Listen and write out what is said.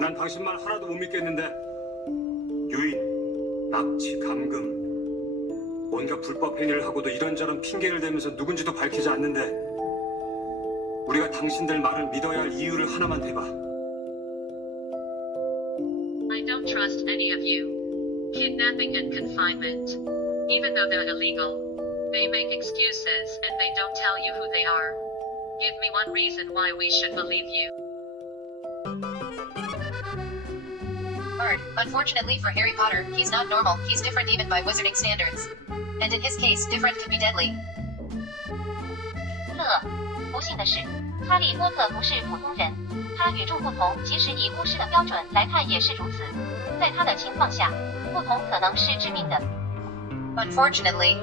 난 당신 말 하나도 못 믿겠는데. 유인, 납치, 감금. 온갖 불법 행위를 하고도 이런저런 핑계를 대면서 누군지도 밝히지 않는데 우리가 당신들 말을 믿어야 할 이유를 하나만 대봐. I don't trust any of you. Kidnapping and confinement. Even though they're illegal, they make excuses and they don't tell you who they are. Give me one reason why we should believe you. Hard. Unfortunately for Harry Potter, he's not normal, he's different even by wizarding standards. And in his case, different can be deadly. 不幸的是，哈利波特不是普通人，他与众不同，即使以巫师的标准来看也是如此。在他的情况下，不同可能是致命的。Unfortunately,